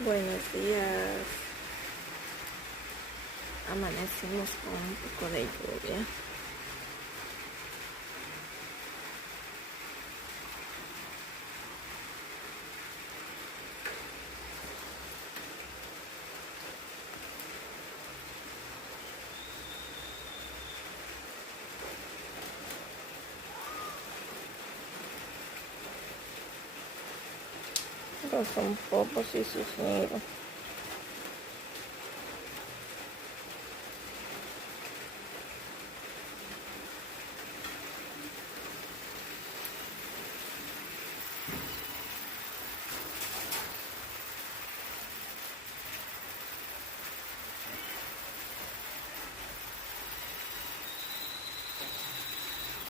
Buenos días. Amanecimos con un poco de lluvia. Los son popos y sus nidos.